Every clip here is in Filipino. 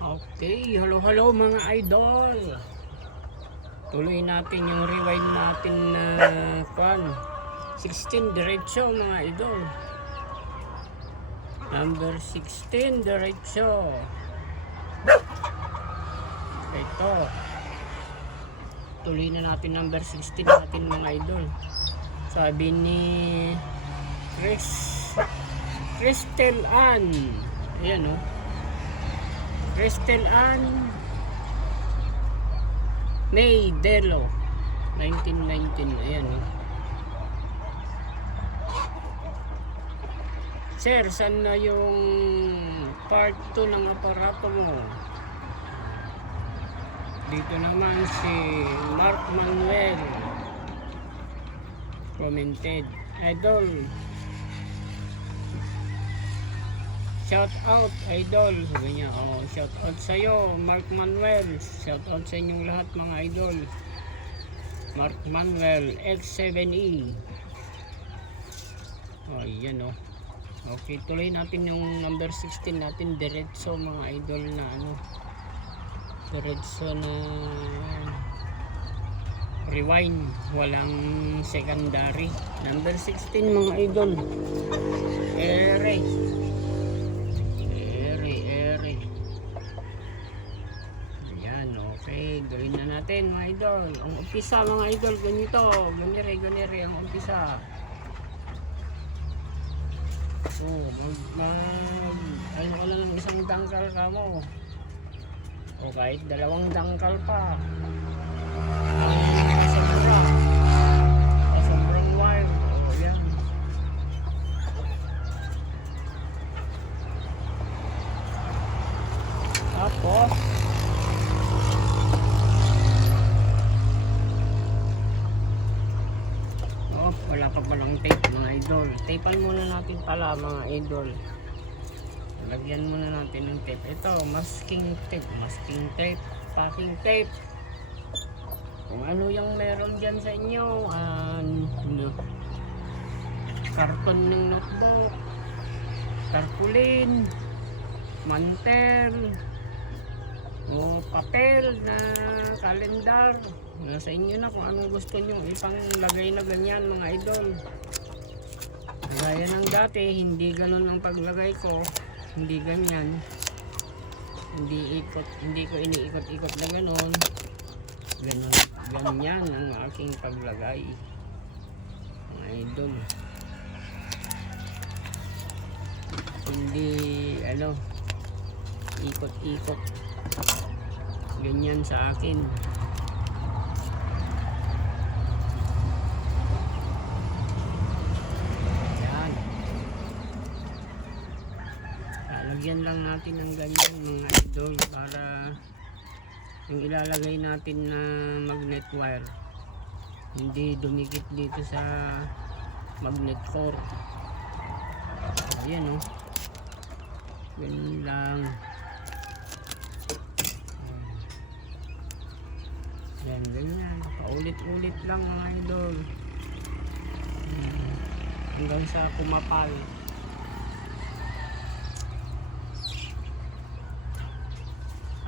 Okay, hello mga idol. Tuloy natin yung rewind natin na 16 diretso mga idol. Number 16 diretso. Ito. Tuloy na natin number 16 natin mga idol. Sabi ni Crystal Ann. Ayan o. Crystal Ann May Delo 1919. Ayan o. Sir, saan na yung part 2 ng aparato mo? Dito naman si Mark Manuel commented, idol, shout out idol, sabi niya. Oh, shout out sa'yo Mark Manuel, shout out sa inyong lahat mga idol. Mark Manuel X7E. Oh, yan oh. Okay, tuloy natin yung number 16 natin diretso mga idol na ano, diretso na rewind, walang secondary. Number 16 mga idol. Ere. Ayan, okay, gawin na natin mga idol. Ang umpisa mga idol, ganito, ganire ang umpisa. So, ano ko lang ng isang dangkal ka mo. O kahit dalawang dangkal pa. Sobrang wild. O yan. Tapos wala pa palang tape mga idol. Tapean muna natin pala mga idol. Lagyan muna natin ng tape. Ito, masking tape, packing tape. Kung ano yung meron dyan sa inyo, karton ng notebook, tarpaulin, mantel, o papel na kalendar, nasa inyo na kung anong gusto nyo ipang lagay na ganyan mga idol. Gaya ng dati, hindi ganun ang paglagay ko, hindi ganyan, hindi ko iniikot-ikot na ganun, ganyan ang aking paglagay mga idol. Hindi ano, ikot-ikot ganyan sa akin. Yan, lalagyan lang natin ng ganyan mga idol para yung ilalagay natin na magnet wire hindi dumikit dito sa magnet core. Ayan o, ganyan lang. Ganyan, paulit-ulit lang mga idol hanggang sa kumapal.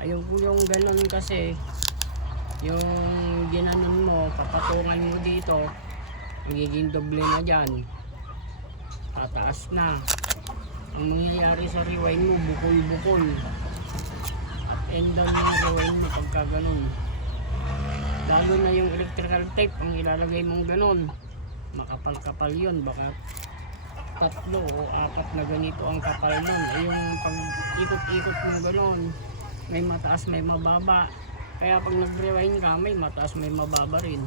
Ayaw ko yung ganon kasi yung ginanon mo, papatungan mo dito, magiging doble na dyan, tataas na. Ang mangyayari sa rewind mo, bukol-bukol at end down yung rewind mo pagka ganon. Lalo na yung electrical tape, ang ilalagay mong ganon, makapal-kapal yun. Baka 3 o 4 na ganito ang kapal nun. Ay yung pag ikot-ikot mo ganon, may mataas may mababa. Kaya pag nag-rewind ka, may mataas may mababa rin.